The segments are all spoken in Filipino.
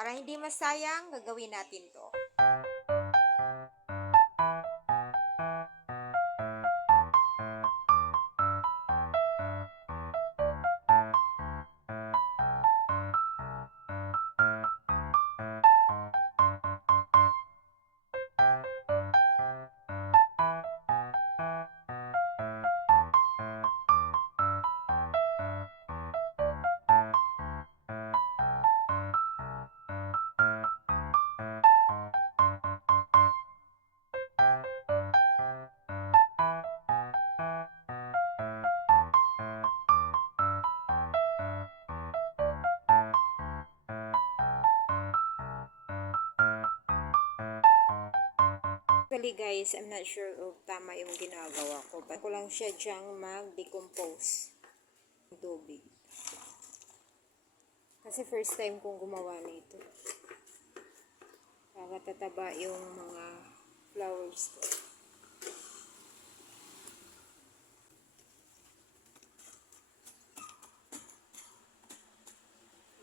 Para hindi masayang, gagawin natin to. Actually guys, I'm not sure if tama yung ginagawa ko. Ba't ko lang siya dyang mag-decompose ng tubig. Kasi first time kong gumawa nito. Para tataba yung mga flowers ko.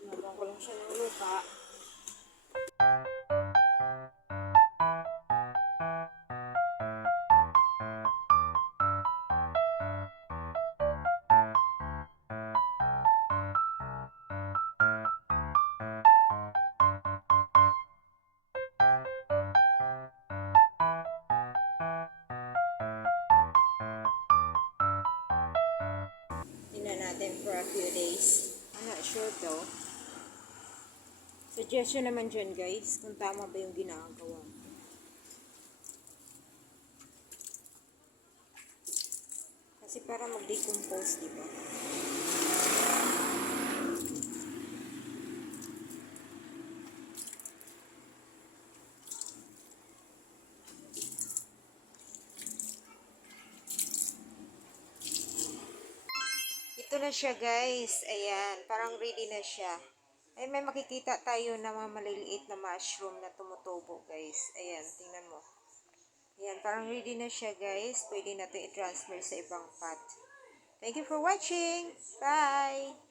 Nabang ko lang siya ng lupa. Tingnan natin for a few days. I'm not sure though. Suggestion naman dyan guys, kung tama ba yung ginagawa. Kasi para mag-decompose, diba? Ito na siya guys. Ayan, parang ready na siya. Ay, may makikita tayo na mga maliliit na mushroom na tumutubo guys. Ayan, tingnan mo. Ayan, parang ready na siya guys. Pwede na ito i-transfer sa ibang pot. Thank you for watching. Bye!